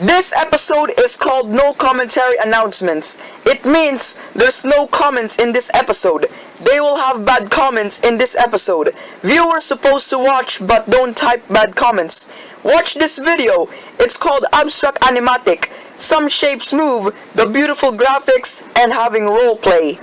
This episode is called No Commentary Announcements. It means there's no comments in this episode. They will have bad comments in this episode. Viewers supposed to watch but don't type bad comments. Watch this video. It's called Abstract Animatic. Some shapes move, the beautiful graphics, and having role play.